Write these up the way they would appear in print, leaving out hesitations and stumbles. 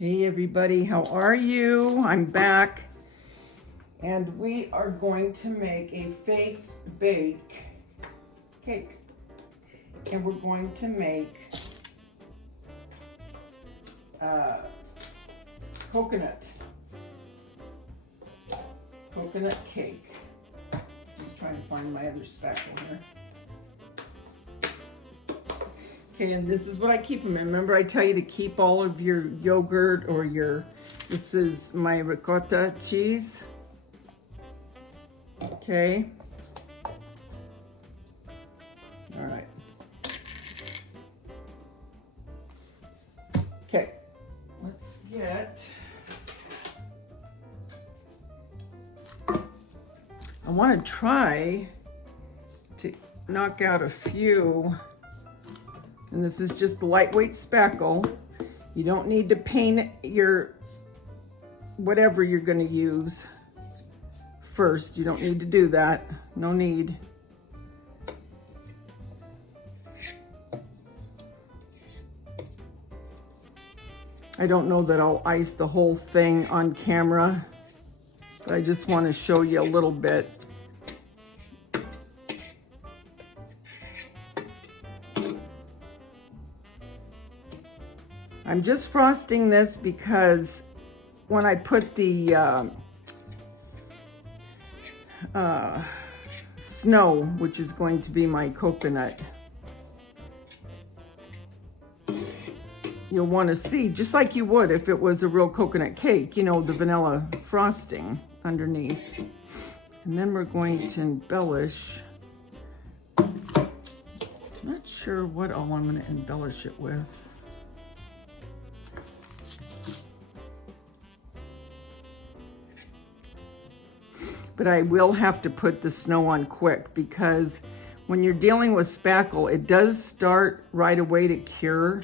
Hey everybody, how are you? I'm back and we are going to make a fake bake cake, and we're going to make coconut cake. Just trying to find my other spatula here. Okay, and this is what I keep them in. Remember I tell you to keep all of your yogurt or this is my ricotta cheese. Okay. All right. Okay, let's get, I want to try to knock out a few. And this is just lightweight spackle. You don't need to paint your, whatever you're gonna use first. You don't need to do that, no need. I don't know that I'll ice the whole thing on camera, but I just wanna show you a little bit. I'm just frosting this because when I put the snow, which is going to be my coconut, you'll want to see, just like you would if it was a real coconut cake, you know, the vanilla frosting underneath. And then we're going to embellish. Not sure what all I'm going to embellish it with. But I will have to put the snow on quick because when you're dealing with spackle, it does start right away to cure.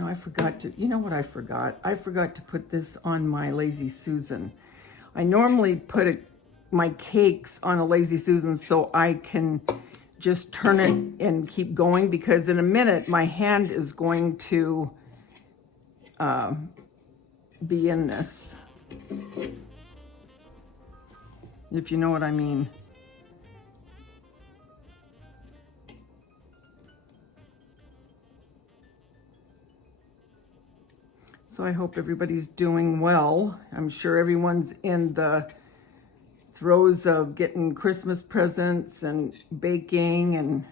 I forgot to, you know what I forgot? I forgot to put this on my Lazy Susan. I normally put my cakes on a Lazy Susan so I can just turn it and keep going, because in a minute my hand is going to be in this, if you know what I mean. So I hope everybody's doing well. I'm sure everyone's in the throes of getting Christmas presents and baking and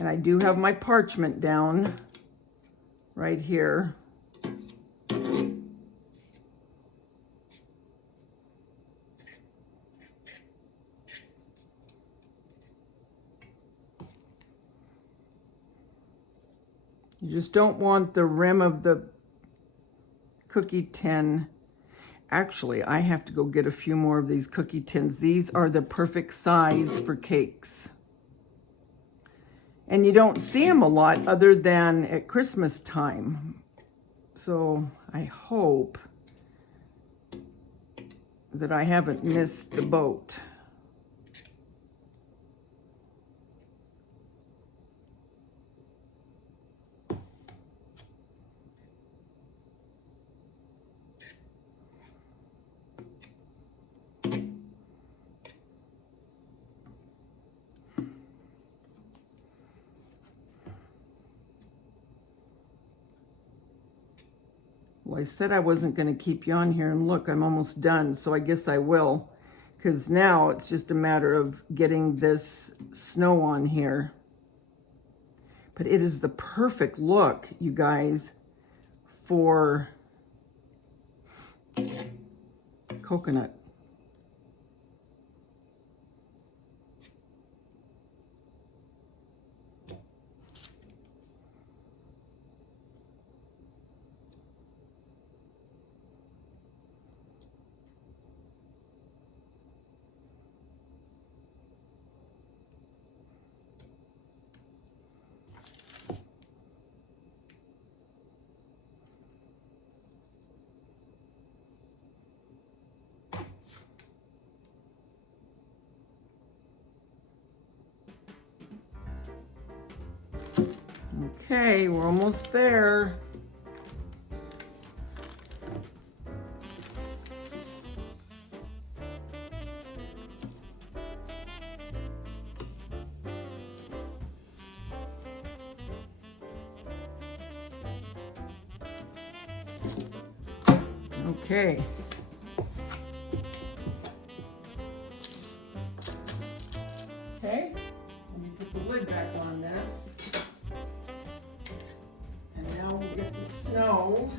I do have my parchment down right here. You just don't want the rim of the cookie tin. Actually, I have to go get a few more of these cookie tins. These are the perfect size for cakes. And you don't see them a lot other than at Christmas time. So I hope that I haven't missed the boat. Well, I said I wasn't going to keep you on here, and look, I'm almost done, so I guess I will, because now it's just a matter of getting this snow on here. But it is the perfect look, you guys, for coconut. Okay, we're almost there. Okay. Okay, let me put the lid back on this. And now we'll get the snow.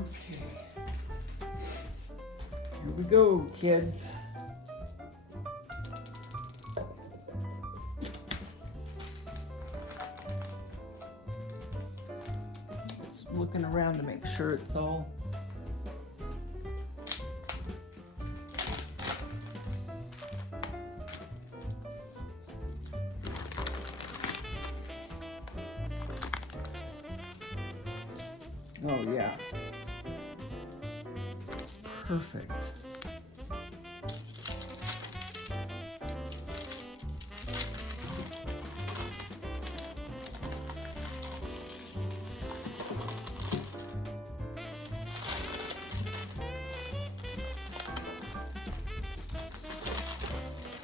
Okay. Here we go, kids. Just looking around to make sure it's all oh yeah. Perfect.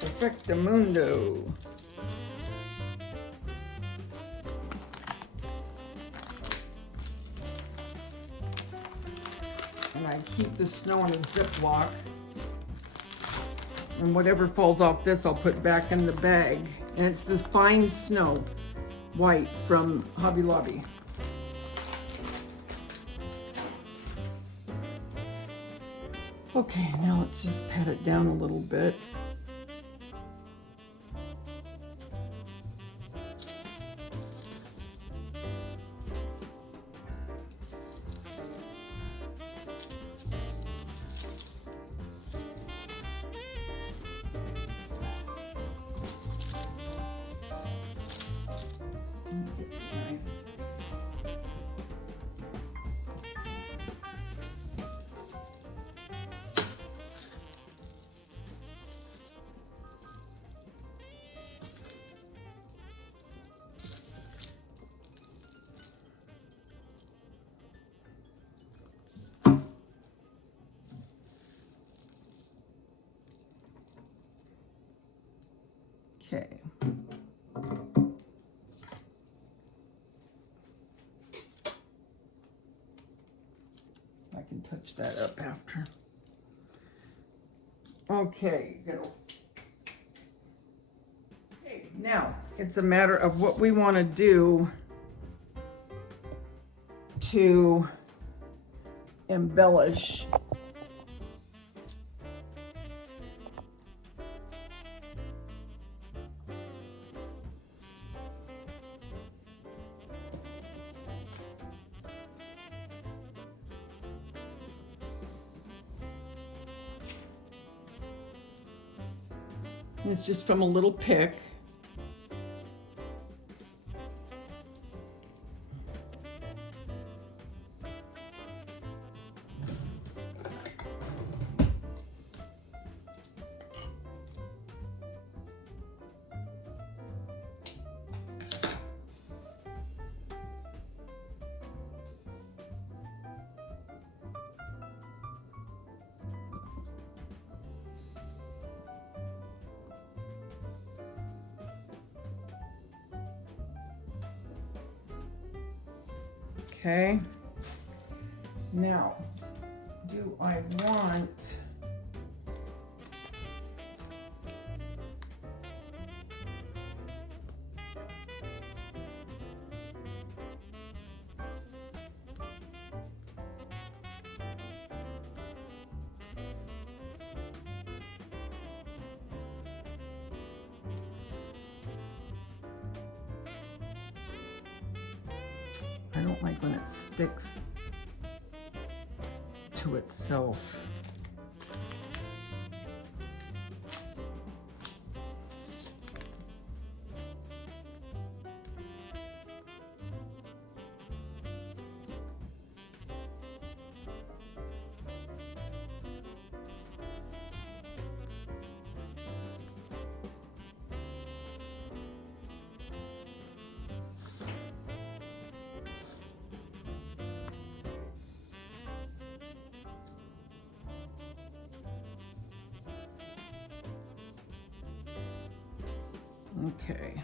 Perfectamundo. And I keep the snow in a Ziploc. And whatever falls off this, I'll put back in the bag. And it's the fine snow, white, from Hobby Lobby. Okay, now let's just pat it down a little bit. Okay. I can touch that up after. Okay, okay, now it's a matter of what we want to do to embellish. It's just from a little pick. Okay, now, do I want I don't like when it sticks to itself. Okay.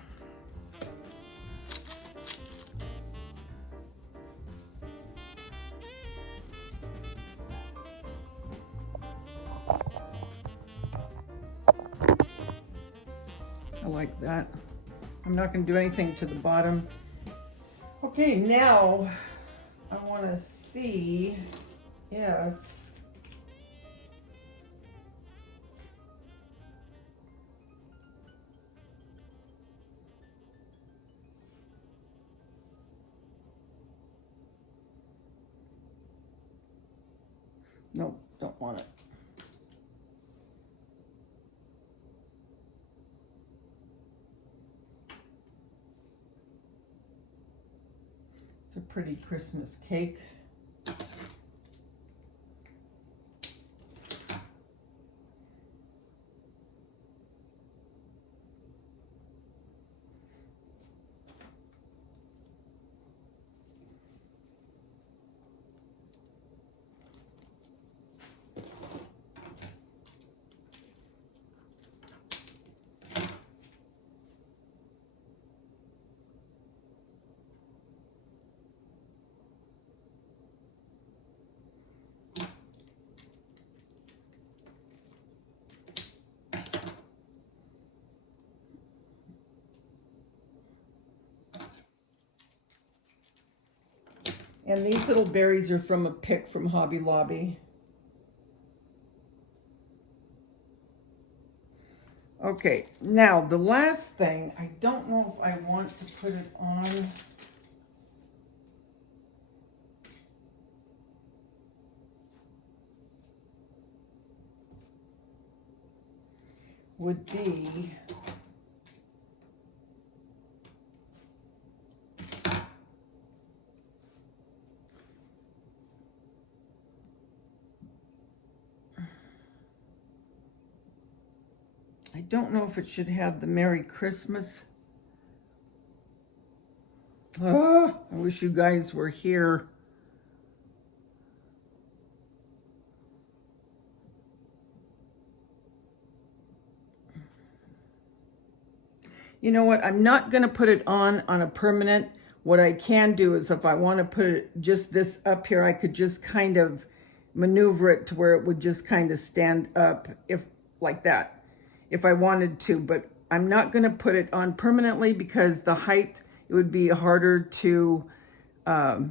I like that. I'm not going to do anything to the bottom. Okay, now I want to see if nope, don't want it. It's a pretty Christmas cake. And these little berries are from a pick from Hobby Lobby. Okay, now the last thing, I don't know if I want to put it on. Would be I don't know if it should have the Merry Christmas. Oh, I wish you guys were here. You know what? I'm not going to put it on a permanent. What I can do is if I want to put it just this up here, I could just kind of maneuver it to where it would just kind of stand up if like that, if I wanted to. But I'm not going to put it on permanently because the height, it would be harder to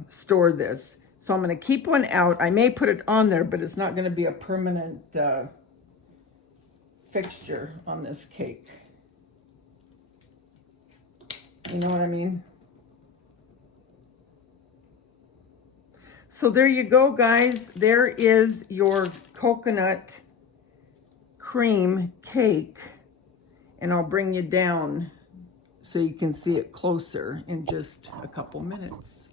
store this. So I'm going to keep one out. I may put it on there, but it's not going to be a permanent fixture on this cake. You know what I mean? So there you go, guys. There is your coconut cream cake. And I'll bring you down so you can see it closer in just a couple minutes.